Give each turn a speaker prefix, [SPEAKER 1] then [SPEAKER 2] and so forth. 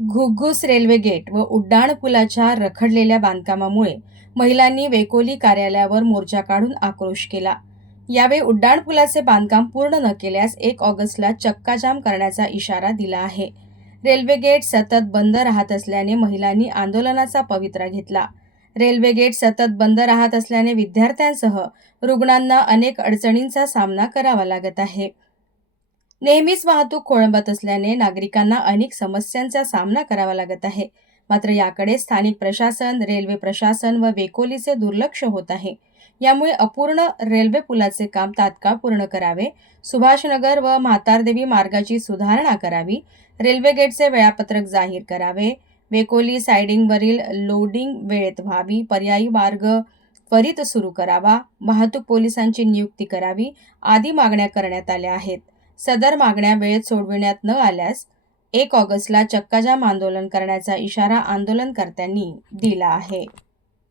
[SPEAKER 1] Ghugus railway gate व उड्डाणपुलाच्या रखडलेल्या बांधकामामुळे महिलांनी वेकोली कार्यालयावर मोर्चा काढून आक्रोश केला. यावेळी उड्डाणपुलाचे बांधकाम पूर्ण न केल्यास एक ऑगस्टला चक्काजाम करण्याचा इशारा दिला आहे. रेल्वे गेट सतत बंद राहत असल्याने महिलांनी आंदोलनाचा पवित्रा घेतला. रेल्वे गेट सतत बंद राहत असल्याने विद्यार्थ्यांसह रुग्णांना अनेक अडचणींचा सामना करावा लागत आहे. नेहमीच वाहतूक खोळंबत असल्याने नागरिकांना अनेक समस्यांचा सामना करावा लागत आहे. मात्र याकडे स्थानिक प्रशासन रेल्वे प्रशासन व वेकोलीचे दुर्लक्ष होत आहे. यामुळे अपूर्ण रेल्वे पुलाचे काम तात्काळ पूर्ण करावे सुभाषनगर व म्हातारदेवी मार्गाची सुधारणा करावी रेल्वे गेटचे वेळापत्रक जाहीर करावे वेकोली सायडिंगवरील लोडिंग वेळेत व्हावी पर्यायी मार्ग त्वरित सुरू करावा वाहतूक पोलिसांची नियुक्ती करावी आदी मागण्या करण्यात आल्या आहेत. सदर मागण्या वेळेत सोडविण्यात न आल्यास एक ऑगस्टला चक्काजाम आंदोलन करण्याचा इशारा आंदोलनकर्त्यांनी दिला आहे.